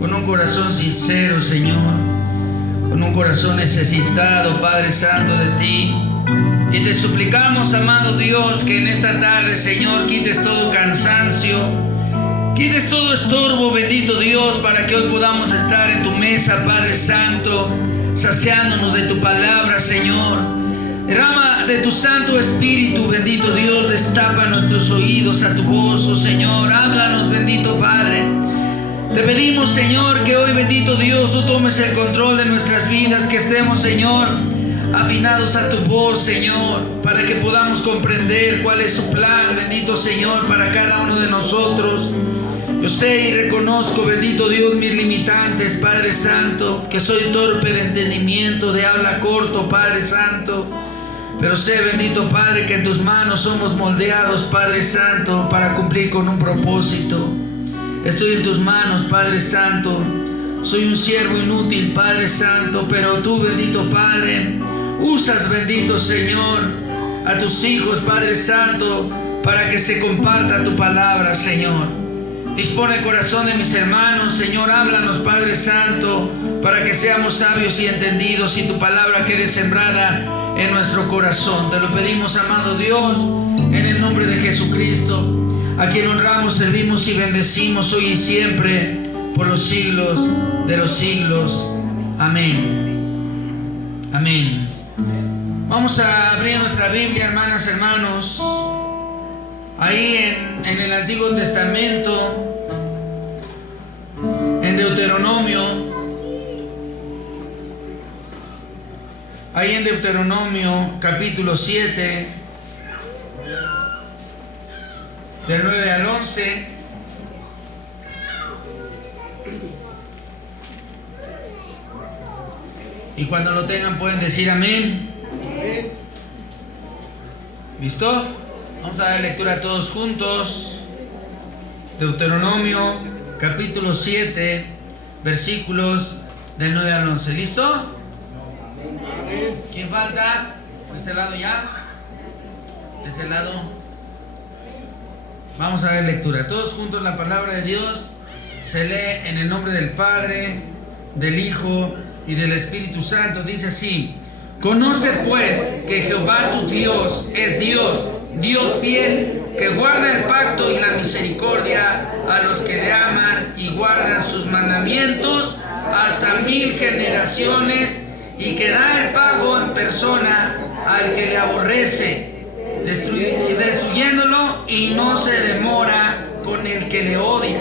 con un corazón sincero, Señor, con un corazón necesitado, Padre Santo, de ti. Y te suplicamos, amado Dios, que en esta tarde, Señor, quites todo cansancio, quites todo estorbo, bendito Dios, para que hoy podamos estar en tu mesa, Padre Santo, saciándonos de tu palabra, Señor. Derrama de tu Santo Espíritu, bendito Dios, destapa nuestros oídos a tu voz, oh Señor. Háblanos, bendito Padre. Te pedimos, Señor, que hoy, bendito Dios, tú tomes el control de nuestras vidas, que estemos, Señor, afinados a tu voz, Señor, para que podamos comprender cuál es su plan, bendito Señor, para cada uno de nosotros. Yo sé y reconozco, bendito Dios, mis limitantes, Padre Santo, que soy torpe de entendimiento, de habla corto, Padre Santo. Pero sé, bendito Padre, que en tus manos somos moldeados, Padre Santo, para cumplir con un propósito. Estoy en tus manos, Padre Santo. Soy un siervo inútil, Padre Santo, pero tú, bendito Padre, usas, bendito Señor, a tus hijos, Padre Santo, para que se comparta tu palabra, Señor. Dispone el corazón de mis hermanos, Señor. Háblanos, Padre Santo, para que seamos sabios y entendidos y tu palabra quede sembrada en nuestro corazón. Te lo pedimos, amado Dios, en el nombre de Jesucristo, a quien honramos, servimos y bendecimos hoy y siempre, por los siglos de los siglos. Amén. Amén. Vamos a abrir nuestra Biblia, hermanas, hermanos, ahí en el Antiguo Testamento, en Deuteronomio. Ahí en Deuteronomio capítulo 7, del 9 al 11. Y cuando lo tengan pueden decir amén. ¿Listo? Vamos a dar lectura todos juntos. Deuteronomio capítulo 7, versículos del 9 al 11. ¿Listo? ¿Quién falta? ¿De este lado ya? ¿De este lado? Vamos a dar lectura. Todos juntos, la palabra de Dios se lee en el nombre del Padre, del Hijo y del Espíritu Santo. Dice así: conoce pues que Jehová tu Dios es Dios, Dios fiel, que guarda el pacto y la misericordia a los que le aman y guardan sus mandamientos hasta 1000 generaciones, y que da el pago en persona al que le aborrece, destruyéndolo, y no se demora con el que le odia.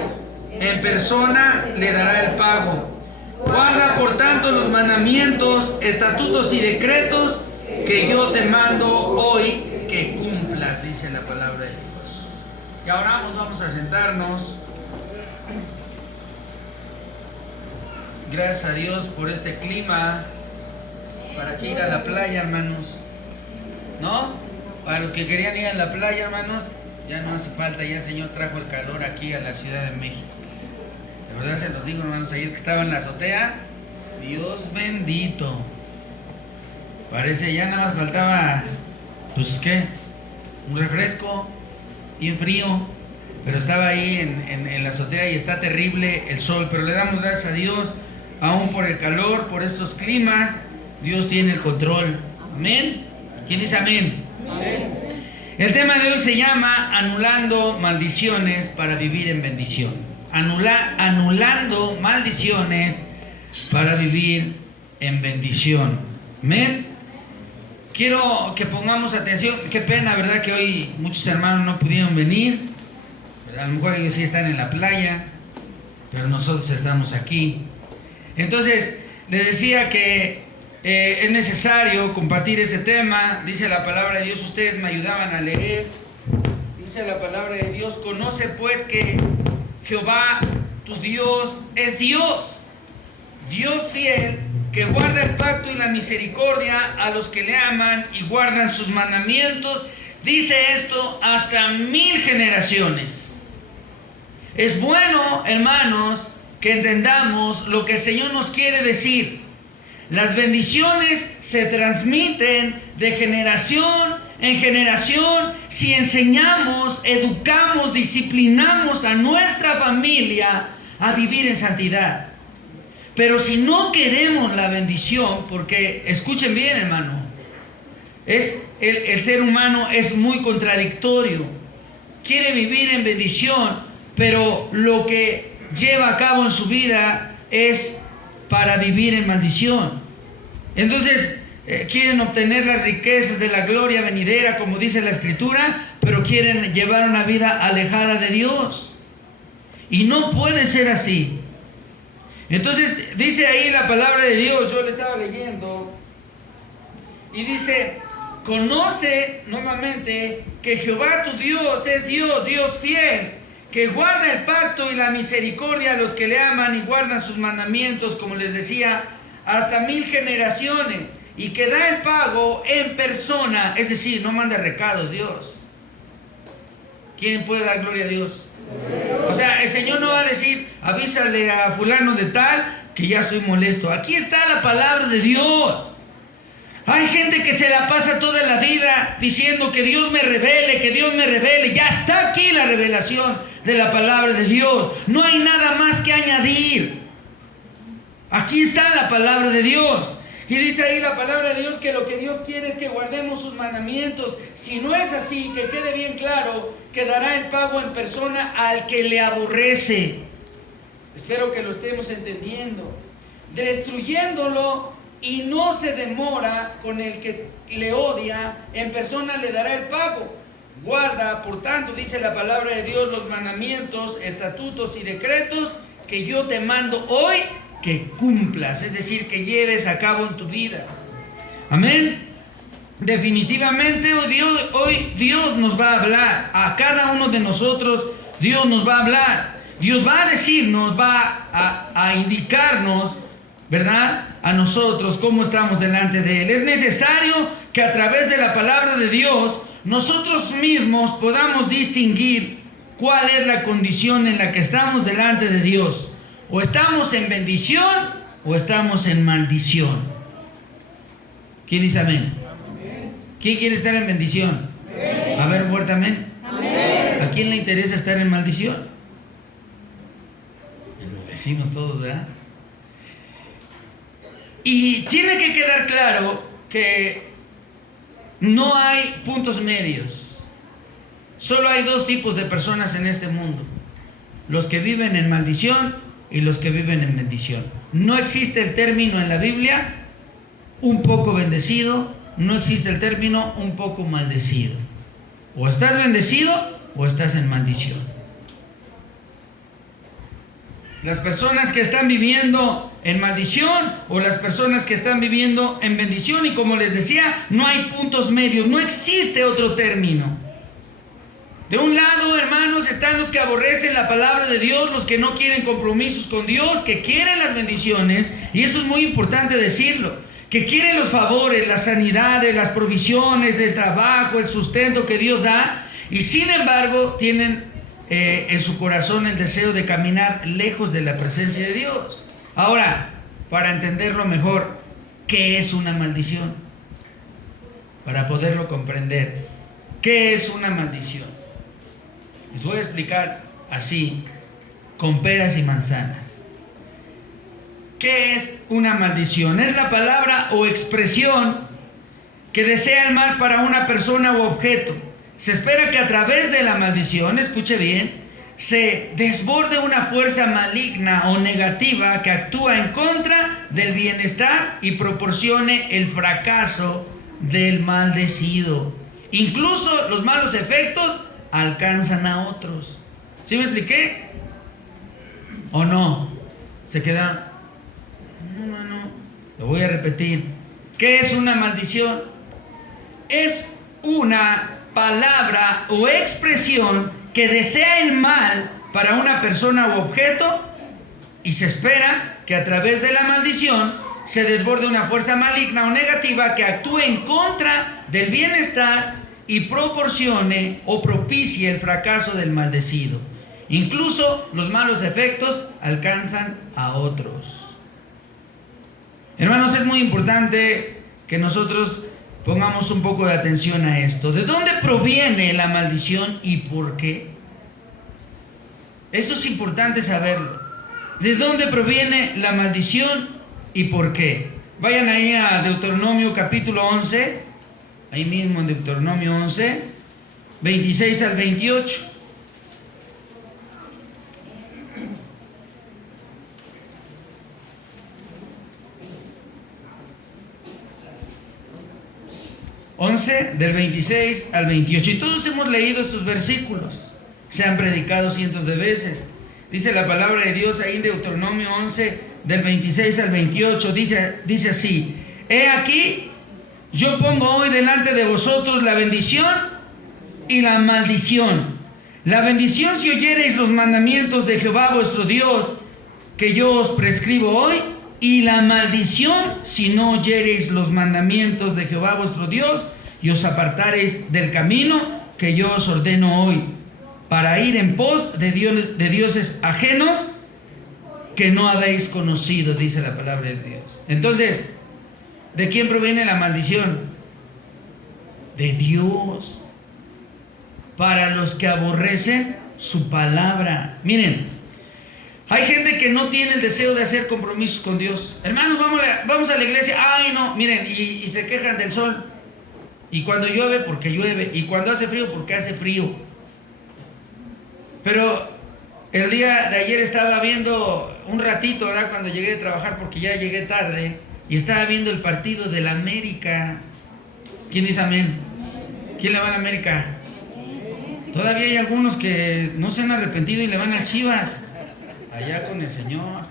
En persona le dará el pago. Guarda por tanto los mandamientos, estatutos y decretos que yo te mando hoy que cumplas, dice la palabra de Dios. Y ahora vamos a sentarnos. Gracias a Dios por este clima. ¿Para qué ir a la playa, hermanos? ¿No? Para los que querían ir a la playa, hermanos, ya no hace falta. Ya el Señor trajo el calor aquí a la Ciudad de México. De verdad se los digo, hermanos, ayer que estaba en la azotea, Dios bendito. Parece ya nada más faltaba, pues qué, un refresco y un frío. Pero estaba ahí en la azotea y está terrible el sol. Pero le damos gracias a Dios, aún por el calor, por estos climas. Dios tiene el control. Amén. ¿Quién dice amén? Amén. El tema de hoy se llama anulando maldiciones para vivir en bendición. Anulando maldiciones para vivir en bendición. Amén. Quiero que pongamos atención. Qué pena, ¿verdad?, que hoy muchos hermanos no pudieron venir. A lo mejor ellos sí están en la playa, pero nosotros estamos aquí. Entonces, les decía que es necesario compartir este tema. Dice la palabra de Dios, ustedes me ayudaban a leer. Dice la palabra de Dios: conoce pues que Jehová tu Dios es Dios, Dios fiel, que guarda el pacto y la misericordia a los que le aman y guardan sus mandamientos. Dice esto hasta 1000 generaciones. Es bueno, hermanos, que entendamos lo que el Señor nos quiere decir. Las bendiciones se transmiten de generación en generación si enseñamos, educamos, disciplinamos a nuestra familia a vivir en santidad. Pero si no queremos la bendición, porque escuchen bien, hermano, el ser humano es muy contradictorio. Quiere vivir en bendición, pero lo que lleva a cabo en su vida es para vivir en maldición. Entonces quieren obtener las riquezas de la gloria venidera, como dice la Escritura, pero quieren llevar una vida alejada de Dios. Y no puede ser así. Entonces dice ahí la palabra de Dios, yo le estaba leyendo, y dice: conoce nuevamente que Jehová tu Dios es Dios, Dios fiel, que guarda el pacto y la misericordia a los que le aman y guardan sus mandamientos, como les decía, hasta 1000 generaciones, y que da el pago en persona, es decir, no manda recados Dios. ¿Quién puede dar gloria a Dios? O sea, el Señor no va a decir: avísale a fulano de tal que ya estoy molesto. Aquí está la palabra de Dios. Hay gente que se la pasa toda la vida diciendo que Dios me revele, que Dios me revele. Ya está aquí la revelación de la palabra de Dios. No hay nada más que añadir. Aquí está la palabra de Dios. Y dice ahí la palabra de Dios que lo que Dios quiere es que guardemos sus mandamientos. Si no es así, que quede bien claro, que dará el pago en persona al que le aborrece. Espero que lo estemos entendiendo. Destruyéndolo, y no se demora con el que le odia, en persona le dará el pago. Guarda, por tanto, dice la palabra de Dios, los mandamientos, estatutos y decretos que yo te mando hoy, que cumplas, es decir, que lleves a cabo en tu vida. Amén. Definitivamente hoy Dios nos va a hablar. A cada uno de nosotros Dios nos va a hablar. Dios va a decirnos, va a indicarnos, ¿verdad?, a nosotros cómo estamos delante de Él. Es necesario que a través de la palabra de Dios nosotros mismos podamos distinguir cuál es la condición en la que estamos delante de Dios. O estamos en bendición o estamos en maldición. ¿Quién dice amén? Amén. ¿Quién quiere estar en bendición? Amén. A ver, fuerte amén. Amén. ¿A quién le interesa estar en maldición? Los vecinos todos, ¿verdad? Y tiene que quedar claro que no hay puntos medios. Solo hay dos tipos de personas en este mundo: los que viven en maldición y los que viven en bendición. No existe el término en la Biblia un poco bendecido, no existe el término un poco maldecido. O estás bendecido o estás en maldición. Las personas que están viviendo en maldición o las personas que están viviendo en bendición, y como les decía, no hay puntos medios, no existe otro término. De un lado, hermanos, están los que aborrecen la palabra de Dios, los que no quieren compromisos con Dios, que quieren las bendiciones, y eso es muy importante decirlo, que quieren los favores, las sanidades, las provisiones del trabajo, el sustento que Dios da, y sin embargo tienen en su corazón el deseo de caminar lejos de la presencia de Dios. Ahora, para entenderlo mejor, ¿qué es una maldición? Para poderlo comprender, ¿qué es una maldición? Les voy a explicar así, con peras y manzanas. ¿Qué es una maldición? Es la palabra o expresión que desea el mal para una persona u objeto. Se espera que a través de la maldición, escuche bien, se desborde una fuerza maligna o negativa que actúa en contra del bienestar y proporcione el fracaso del maldecido. Incluso los malos efectos alcanzan a otros. ¿Sí me expliqué? ¿O no? ¿Se quedaron? No. Lo voy a repetir. ¿Qué es una maldición? Es una palabra o expresión que desea el mal para una persona u objeto, y se espera que a través de la maldición se desborde una fuerza maligna o negativa que actúe en contra del bienestar y proporcione o propicie el fracaso del maldecido. Incluso los malos efectos alcanzan a otros. Hermanos, es muy importante que nosotros pongamos un poco de atención a esto. ¿De dónde proviene la maldición y por qué? Esto es importante saberlo. ¿De dónde proviene la maldición y por qué? Vayan ahí a Deuteronomio capítulo 11, ahí mismo en Deuteronomio 11, 26 al 28. Del 26 al 28. Y todos hemos leído estos versículos. Se han predicado cientos de veces. Dice la palabra de Dios ahí en Deuteronomio 11, del 26 al 28. Dice así: He aquí, yo pongo hoy delante de vosotros la bendición y la maldición. La bendición si oyereis los mandamientos de Jehová vuestro Dios, que yo os prescribo hoy. Y la maldición si no oyereis los mandamientos de Jehová vuestro Dios y os apartareis del camino que yo os ordeno hoy, para ir en pos de dioses ajenos que no habéis conocido, dice la palabra de Dios. Entonces, ¿de quién proviene la maldición? De Dios, para los que aborrecen su palabra. Miren, hay gente que no tiene el deseo de hacer compromisos con Dios. Hermanos, vamos a la iglesia. Ay, no, miren, y se quejan del sol. Y cuando llueve, porque llueve. Y cuando hace frío, porque hace frío. Pero el día de ayer estaba viendo un ratito, ¿verdad? Cuando llegué de trabajar, porque ya llegué tarde. Y estaba viendo el partido de la América. ¿Quién dice amén? ¿Quién le va a la América? Todavía hay algunos que no se han arrepentido y le van a Chivas. Allá con el Señor,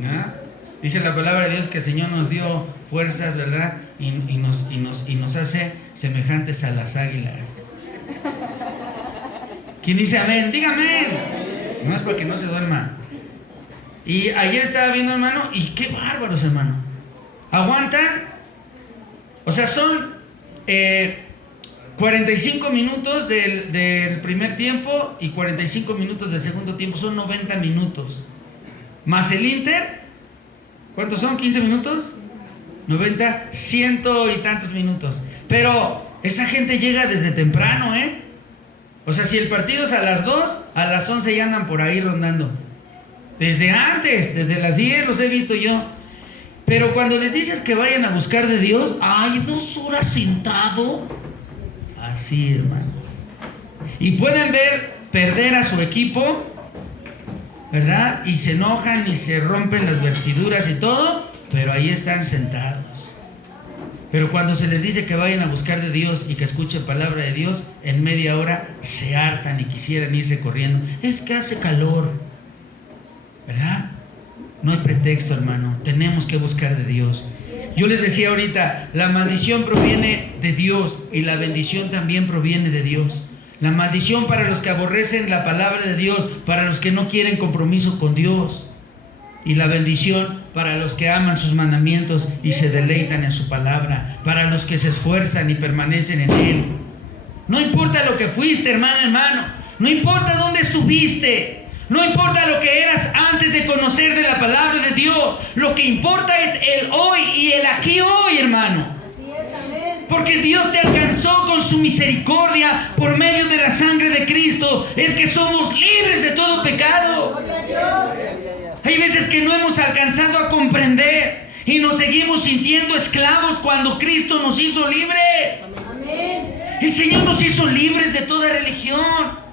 ¿no? Dice la palabra de Dios que el Señor nos dio fuerzas, ¿verdad? Y nos hace semejantes a las águilas. ¿Quién dice amén? Dígame. No es para que no se duerma. Y ayer estaba viendo, hermano, y qué bárbaros, hermano. Aguantan. O sea, son 45 minutos del primer tiempo y 45 minutos del segundo tiempo. Son 90 minutos. Más el Inter, ¿cuántos son? ¿15 minutos? 90, ciento y tantos minutos. Pero esa gente llega desde temprano, ¿eh? O sea, si el partido es a las 2, a las 11 ya andan por ahí rondando. Desde antes, desde las 10 los he visto yo. Pero cuando les dices que vayan a buscar de Dios, hay 2 horas sentado. Así, hermano. Y pueden ver perder a su equipo, ¿verdad? Y se enojan y se rompen las vestiduras y todo, pero ahí están sentados. Pero cuando se les dice que vayan a buscar de Dios y que escuchen palabra de Dios, en media hora se hartan y quisieran irse corriendo. Es que hace calor, ¿verdad? No hay pretexto, hermano. Tenemos que buscar de Dios. Yo les decía ahorita, la maldición proviene de Dios y la bendición también proviene de Dios. La maldición para los que aborrecen la palabra de Dios, para los que no quieren compromiso con Dios. Y la bendición para los que aman sus mandamientos y se deleitan en su palabra, para los que se esfuerzan y permanecen en Él. No importa lo que fuiste, hermano, no importa dónde estuviste. No importa lo que eras antes de conocer de la palabra de Dios. Lo que importa es el hoy y el aquí hoy, hermano. Así es, amén. Porque Dios te alcanzó con su misericordia por medio de la sangre de Cristo. Es que somos libres de todo pecado. Gloria a Dios. Hay veces que no hemos alcanzado a comprender y nos seguimos sintiendo esclavos cuando Cristo nos hizo libres. Amén. El Señor nos hizo libres de toda religión.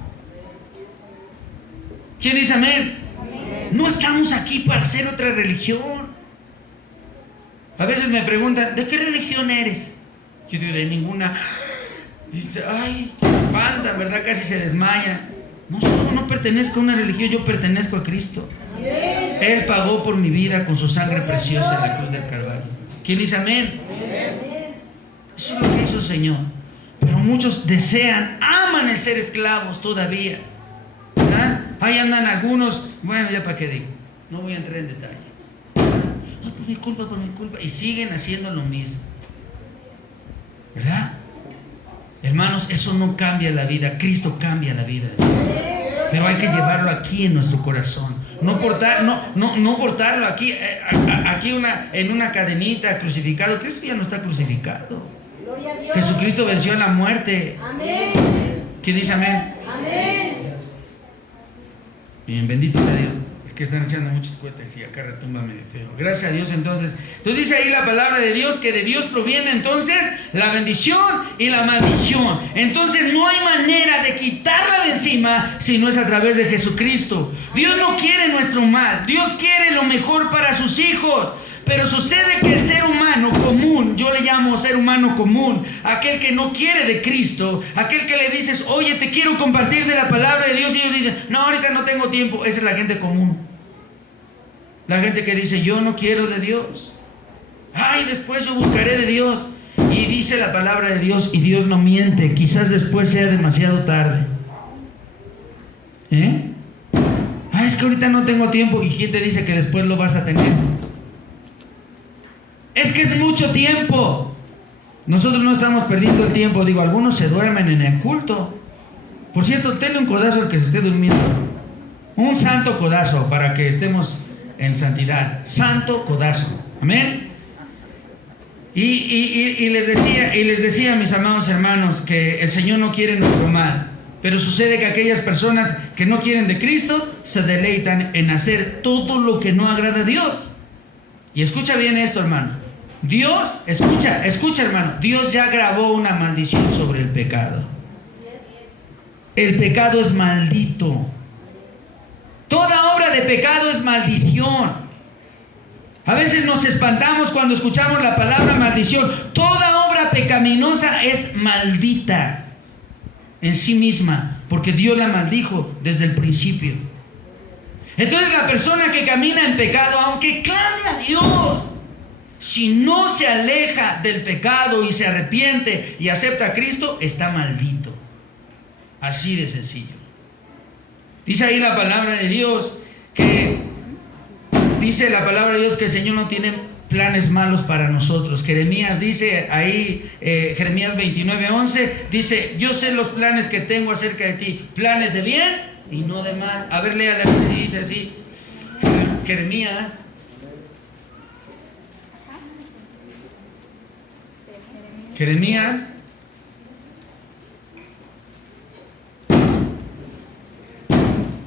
¿Quién dice amén? Amén. No estamos aquí para hacer otra religión. A veces me preguntan, ¿de qué religión eres? Yo digo, de ninguna. Dice, ay, se espantan, ¿verdad? Casi se desmayan. No pertenezco a una religión, yo pertenezco a Cristo. Amén. Él pagó por mi vida con su sangre preciosa en la cruz del Calvario. ¿Quién dice amén? Amén. Eso es lo que hizo el Señor. Pero muchos desean, aman el ser esclavos todavía. ¿Verdad? Ahí andan algunos, bueno, ya para qué digo, no voy a entrar en detalle. Ay, por mi culpa. Y siguen haciendo lo mismo. ¿Verdad? Hermanos, eso no cambia la vida. Cristo cambia la vida. Pero hay que llevarlo aquí en nuestro corazón. No portarlo aquí en una cadenita, crucificado. Cristo ya no está crucificado. Gloria a Dios. Jesucristo venció la muerte. Amén. ¿Quién dice amén? Amén. Bien, bendito sea Dios. Es Es que están echando muchos cohetes y acá retumba medio feo. Gracias a Dios entonces. Entonces dice ahí la palabra de Dios que de Dios proviene entonces la bendición y la maldición. Entonces no hay manera de quitarla de encima si no es a través de Jesucristo. Dios no quiere nuestro mal. Dios quiere lo mejor para sus hijos. Pero sucede que el ser humano común, yo le llamo ser humano común, aquel que no quiere de Cristo, aquel que le dices, oye, te quiero compartir de la palabra de Dios, y ellos dicen, no, ahorita no tengo tiempo. Esa es la gente común. La gente que dice, yo no quiero de Dios. Ay, después yo buscaré de Dios. Y dice la palabra de Dios, y Dios no miente, quizás después sea demasiado tarde. Es que ahorita no tengo tiempo. ¿Y quién te dice que después lo vas a tener? Es que es mucho tiempo. Nosotros no estamos perdiendo el tiempo. Digo, algunos se duermen en el culto. Por cierto, tenle un codazo al que se esté durmiendo. Un santo codazo para que estemos en santidad. Santo codazo. Amén. Y les decía, mis amados hermanos, que el Señor no quiere nuestro mal. Pero sucede que aquellas personas que no quieren de Cristo se deleitan en hacer todo lo que no agrada a Dios. Y escucha bien esto, hermano. Dios, escucha hermano, Dios ya grabó una maldición sobre el pecado. El pecado es maldito. Toda obra de pecado es maldición. A veces nos espantamos cuando escuchamos la palabra maldición. Toda obra pecaminosa es maldita en sí misma, porque Dios la maldijo desde el principio. Entonces la persona que camina en pecado, aunque clame a Dios, si no se aleja del pecado y se arrepiente y acepta a Cristo, está maldito. Así de sencillo. Dice ahí la palabra de Dios que el Señor no tiene planes malos para nosotros. Jeremías dice ahí, Jeremías 29:11, dice, yo sé los planes que tengo acerca de ti, planes de bien y no de mal. A ver, léale, si dice así. Jeremías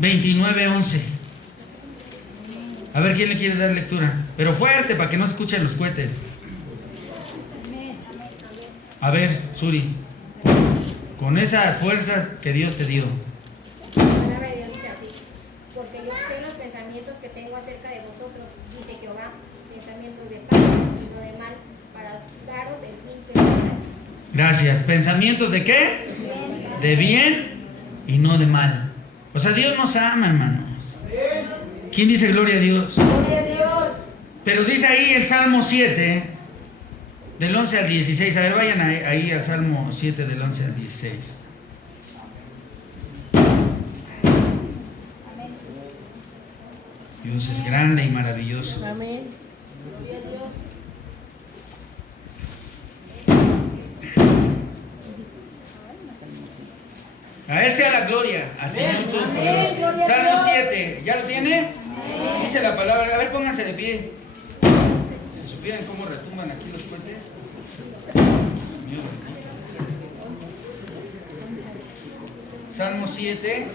29:11. A ver, ¿quién le quiere dar lectura? Pero fuerte, para que no escuchen los cohetes. A ver, Suri, con esas fuerzas que Dios te dio. La palabra de Dios dice así: porque yo sé los pensamientos que tengo acerca de vosotros, dice Jehová, pensamientos de paz y no de mal, para daros el fin que esperáis. Gracias. ¿Pensamientos de qué? De bien y no de mal. O sea, Dios nos ama, hermanos. ¿Quién dice gloria a Dios? Gloria a Dios. Pero dice ahí el Salmo 7, del 11 al 16. A ver, vayan ahí al Salmo 7, del 11 al 16. Dios es grande y maravilloso. Amén. Gloria a Dios. A ese sea la gloria, al Señor Todopoderoso. Salmo 7, ¿ya lo tiene? Dice la palabra, a ver, pónganse de pie. Si supieran cómo retumban aquí los cohetes. Dios bendito. Salmo 7.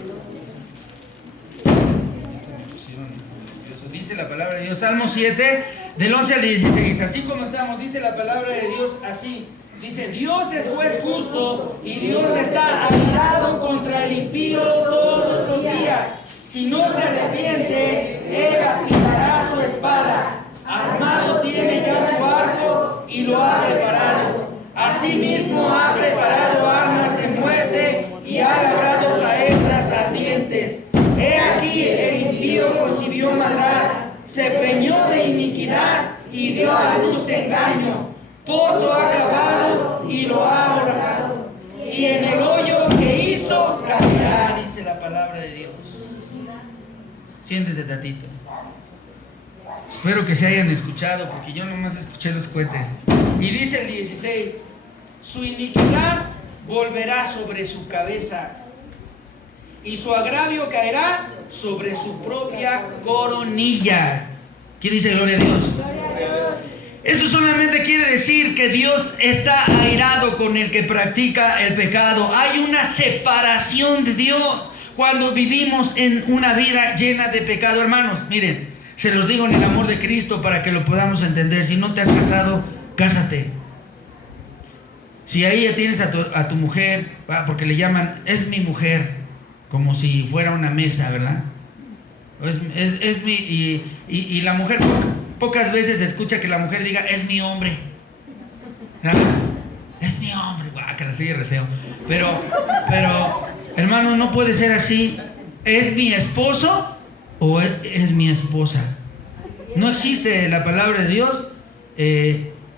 Dice la palabra de Dios, Salmo 7, del 11 al 16. Así como estamos, dice la palabra de Dios así. Dice, Dios es juez justo y Dios está airado contra el impío todos los días. Si no se arrepiente, Él afilará su espada. Armado tiene ya su arco y lo ha preparado. Asimismo ha preparado armas de muerte y ha labrado saetas ardientes. He aquí el impío concibió maldad, se preñó de iniquidad y dio a luz engaño. Pozo ha cavado y lo ha ahorrado, y en el hoyo que hizo caerá, dice la palabra de Dios. Siéntese tantito. Espero que se hayan escuchado, porque yo nomás escuché los cohetes. Y dice el 16, su iniquidad volverá sobre su cabeza, y su agravio caerá sobre su propia coronilla. ¿Quién dice gloria a Dios? Gloria a Dios. Eso solamente quiere decir que Dios está airado con el que practica el pecado. Hay una separación de Dios. cuando vivimos en una vida llena de pecado, hermanos, miren, se los digo en el amor de Cristo para que lo podamos entender. Si no te has casado, cásate. Si ahí ya tienes a tu mujer, porque le llaman, es mi mujer, como si fuera una mesa, ¿verdad? Es mi, y la mujer, pocas veces se escucha que la mujer diga, es mi hombre. ¿Sabes? Es mi hombre, que la sigue re feo. Pero, hermano, no puede ser así. ¿Es mi esposo o es mi esposa? No existe en la palabra de Dios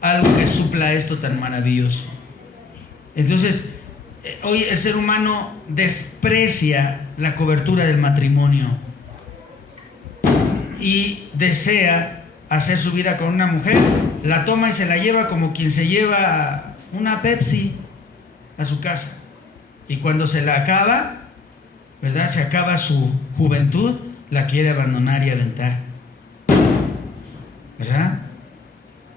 algo que supla esto tan maravilloso. Entonces, hoy el ser humano desprecia la cobertura del matrimonio y desea hacer su vida con una mujer, la toma y se la lleva como quien se lleva una Pepsi a su casa. Y cuando se la acaba, ¿verdad? Se acaba su juventud, la quiere abandonar y aventar, ¿verdad?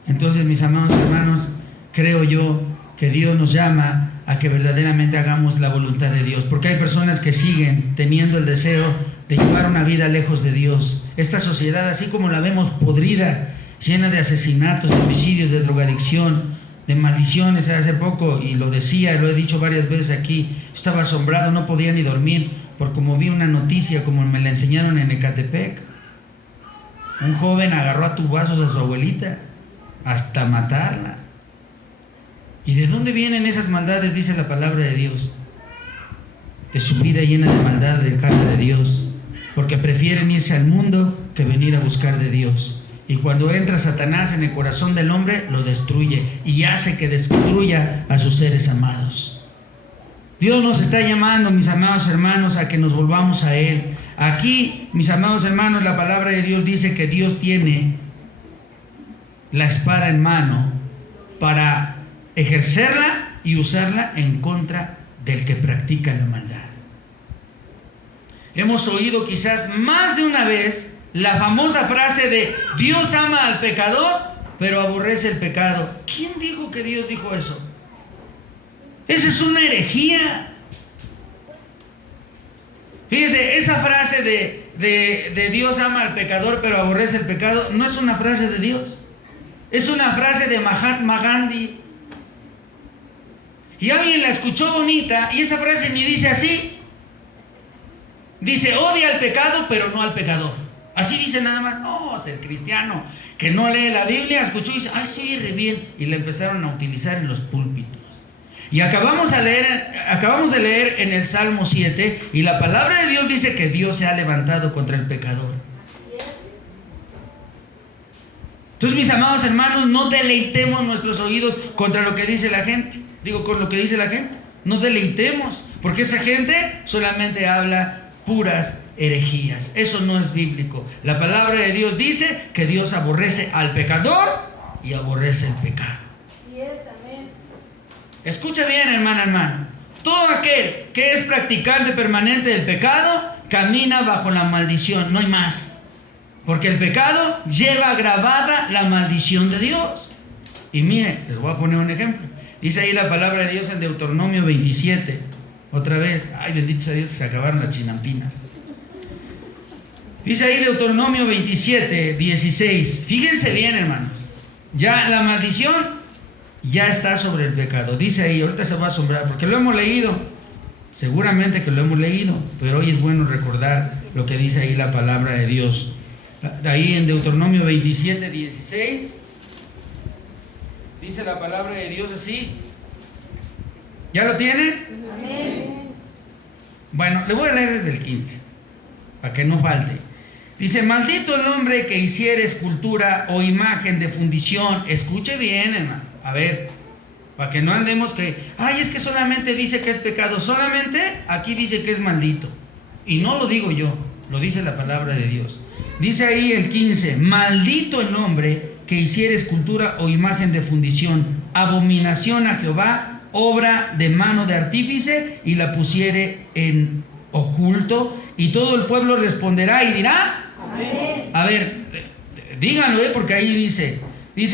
Entonces, mis amados hermanos, creo yo que Dios nos llama a que verdaderamente hagamos la voluntad de Dios, porque hay personas que siguen teniendo el deseo de llevar una vida lejos de Dios. Esta sociedad, así como la vemos podrida, llena de asesinatos, de homicidios, de drogadicción, de maldiciones. Hace poco, y lo decía, lo he dicho varias veces aquí, estaba asombrado, no podía ni dormir, por como vi una noticia, como me la enseñaron en Ecatepec. Un joven agarró a tubazos a su abuelita, hasta matarla. ¿Y de dónde vienen esas maldades? Dice la palabra de Dios. De su vida llena de maldad, dejada de Dios, porque prefieren irse al mundo que venir a buscar de Dios. Y cuando entra Satanás en el corazón del hombre, lo destruye y hace que destruya a sus seres amados. Dios nos está llamando, mis amados hermanos, a que nos volvamos a Él. Aquí, mis amados hermanos, la palabra de Dios dice que Dios tiene la espada en mano para ejercerla y usarla en contra del que practica la maldad. Hemos oído quizás más de una vez la famosa frase de Dios ama al pecador, pero aborrece el pecado. ¿Quién dijo que Dios dijo eso? Esa es una herejía. Fíjese, esa frase de Dios ama al pecador, pero aborrece el pecado, no es una frase de Dios. Es una frase de Mahatma Gandhi. Y alguien la escuchó bonita, y esa frase ni dice así. Dice, odia al pecado, pero no al pecador. Así dice nada más. No, el cristiano que no lee la Biblia escuchó y dice, ay, sí, re bien. Y la empezaron a utilizar en los púlpitos. Y acabamos de leer en el Salmo 7, y la palabra de Dios dice que Dios se ha levantado contra el pecador. Entonces, mis amados hermanos, no deleitemos nuestros oídos contra lo que dice la gente. Digo, con lo que dice la gente. No deleitemos, porque esa gente solamente habla puras herejías. Eso no es bíblico. La palabra de Dios dice que Dios aborrece al pecador y aborrece el pecado. Así es, amén. Escucha bien, hermano. Todo aquel que es practicante permanente del pecado camina bajo la maldición. No hay más. Porque el pecado lleva grabada la maldición de Dios. Y mire, les voy a poner un ejemplo. Dice ahí la palabra de Dios en Deuteronomio 27. Otra vez. Ay, bendito sea Dios, se acabaron las chinampinas. Dice ahí Deuteronomio 27, 16. Fíjense bien, hermanos. Ya la maldición ya está sobre el pecado. Dice ahí, ahorita se va a asombrar, porque lo hemos leído. Seguramente que lo hemos leído, pero hoy es bueno recordar lo que dice ahí la palabra de Dios. Ahí en Deuteronomio 27, 16. Dice la palabra de Dios así. ¿Ya lo tienen? Amén. Bueno, le voy a leer desde el 15, para que no falte. Dice, maldito el hombre que hiciere escultura o imagen de fundición. Escuche bien, hermano. A ver, para que no andemos que, ay, es que solamente dice que es pecado. Solamente aquí dice que es maldito. Y no lo digo yo, lo dice la palabra de Dios. Dice ahí el 15, maldito el hombre que hiciere escultura o imagen de fundición, abominación a Jehová, obra de mano de artífice, y la pusiere en oculto, y todo el pueblo responderá y dirá, amén. A ver, díganlo, porque ahí dice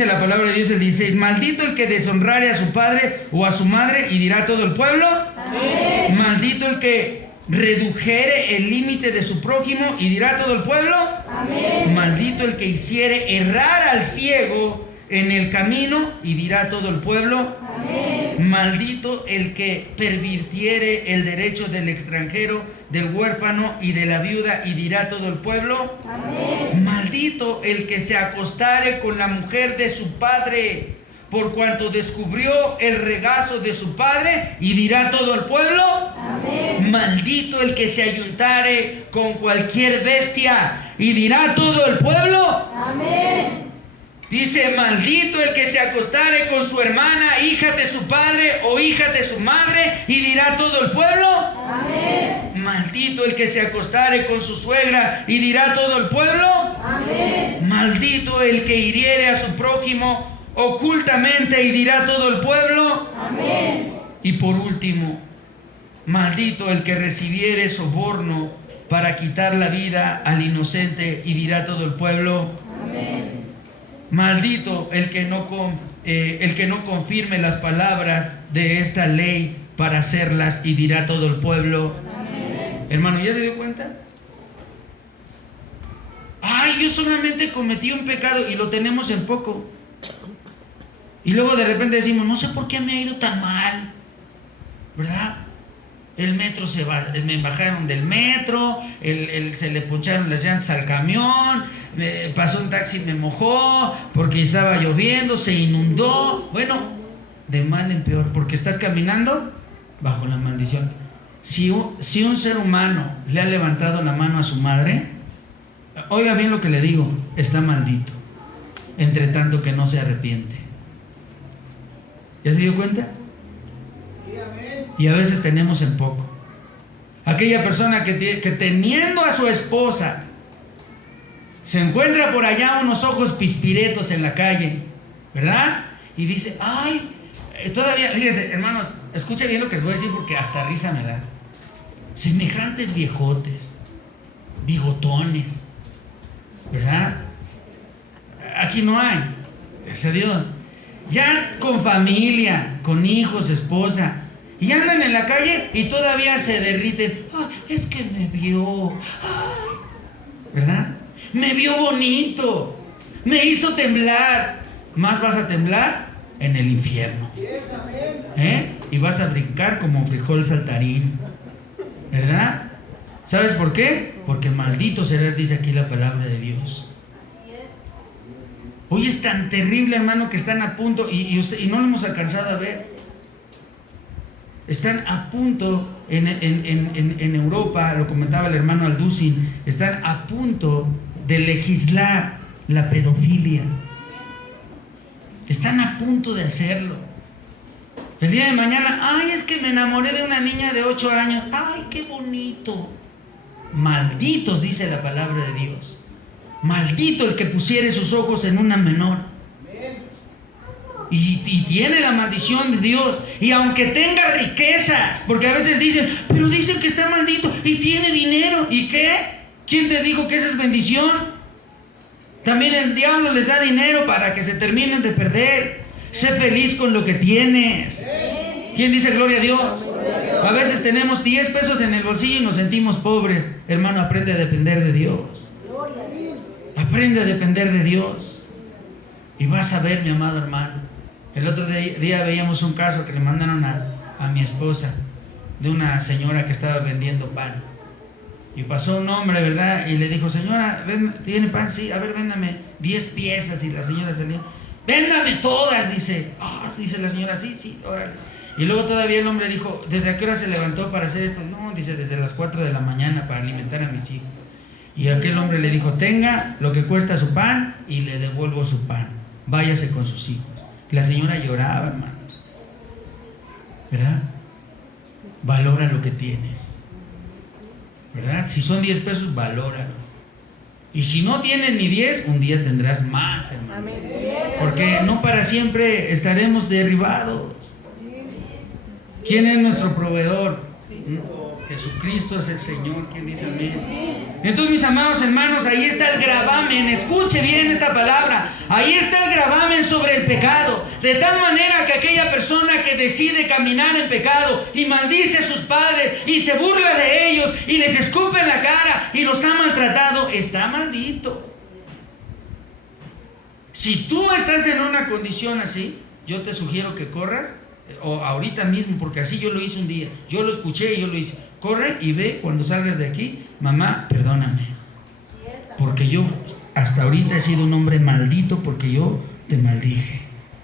la palabra de Dios el 16, maldito el que deshonrare a su padre o a su madre, y dirá todo el pueblo, amén. Maldito el que redujere el límite de su prójimo, y dirá todo el pueblo, Amén. maldito el que hiciere errar al ciego en el camino, y dirá todo el pueblo, Amén. maldito el que pervirtiere el derecho del extranjero, del huérfano y de la viuda, y dirá todo el pueblo, Amén. maldito el que se acostare con la mujer de su padre, por cuanto descubrió el regazo de su padre, y dirá todo el pueblo, Amén. maldito el que se ayuntare con cualquier bestia, y dirá todo el pueblo. Amén. Dice, maldito el que se acostare con su hermana, hija de su padre o hija de su madre, y dirá todo el pueblo. Amén. Maldito el que se acostare con su suegra, y dirá todo el pueblo. Amén. Maldito el que hiriere a su prójimo ocultamente, y dirá todo el pueblo. Amén. Y por último, maldito el que recibiere soborno para quitar la vida al inocente, y dirá todo el pueblo. Amén. Maldito el que no confirme las palabras de esta ley para hacerlas, y dirá todo el pueblo. Amén. Hermano, ¿ya se dio cuenta? Ay, yo solamente cometí un pecado, y lo tenemos en poco. Y luego de repente decimos, no sé por qué me ha ido tan mal, ¿verdad? El metro me bajaron del metro, se le poncharon las llantas al camión, pasó un taxi, me mojó, porque estaba lloviendo, se inundó. Bueno, de mal en peor, porque estás caminando bajo la maldición. Si un ser humano le ha levantado la mano a su madre, oiga bien lo que le digo, está maldito, entre tanto que no se arrepiente. ¿Ya se dio cuenta? Y a veces tenemos en poco. Aquella persona que teniendo a su esposa, se encuentra por allá unos ojos pispiretos en la calle, ¿verdad? Y dice, ay, todavía, fíjese, hermanos, escucha bien lo que les voy a decir, porque hasta risa me da. Semejantes viejotes, bigotones, ¿verdad? Aquí no hay, gracias a Dios. Ya con familia, con hijos, esposa, y andan en la calle y todavía se derriten. Ay, es que me vio, ay, ¿verdad? Me vio bonito, me hizo temblar. Más vas a temblar en el infierno, y vas a brincar como frijol saltarín, ¿verdad? ¿Sabes por qué? Porque maldito serás, dice aquí la palabra de Dios. Hoy es tan terrible, hermano, que están a punto, y no lo hemos alcanzado a ver. Están a punto en Europa, lo comentaba el hermano Alducin, están a punto de legislar la pedofilia. Están a punto de hacerlo. El día de mañana, ay, es que me enamoré de una niña de 8 años. Ay, qué bonito. Malditos, dice la palabra de Dios. Maldito el que pusiere sus ojos en una menor. Y tiene la maldición de Dios. Y aunque tenga riquezas, porque a veces dicen, pero dicen que está maldito y tiene dinero. ¿Y qué? ¿Quién te dijo que esa es bendición? También el diablo les da dinero para que se terminen de perder. Sé feliz con lo que tienes. ¿Quién dice gloria a Dios? A veces tenemos 10 pesos en el bolsillo y nos sentimos pobres. Hermano, aprende a depender de Dios. Aprende a depender de Dios. Y vas a ver, mi amado hermano. El otro día veíamos un caso que le mandaron a mi esposa, de una señora que estaba vendiendo pan. Y pasó un hombre, ¿verdad? Y le dijo, señora, ¿tiene pan? Sí, a ver, véndame 10 piezas. Y la señora salió, véndame todas, dice. Dice la señora, sí, órale. Y luego todavía el hombre dijo, ¿desde a qué hora se levantó para hacer esto? No, dice, desde las 4 de la mañana para alimentar a mis hijos. Y aquel hombre le dijo, tenga lo que cuesta su pan y le devuelvo su pan. Váyase con sus hijos. La señora lloraba, hermanos, ¿verdad? Valora lo que tienes, ¿verdad? Si son 10 pesos, valóralos. Y si no tienes ni 10, un día tendrás más, hermano. Porque no para siempre estaremos derribados. ¿Quién es nuestro proveedor? Jesucristo es el Señor. ¿Quién dice amén? Entonces, mis amados hermanos, ahí está el gravamen. Escuche bien esta palabra. Ahí está el gravamen sobre el pecado. De tal manera que aquella persona que decide caminar en pecado y maldice a sus padres y se burla de ellos y les escupe en la cara y los ha maltratado, está maldito. Si tú estás en una condición así, yo te sugiero que corras, o ahorita mismo, porque así yo lo hice un día. Yo lo escuché y yo lo hice. Corre y ve cuando salgas de aquí: mamá, perdóname, porque yo hasta ahorita he sido un hombre maldito porque yo te maldije.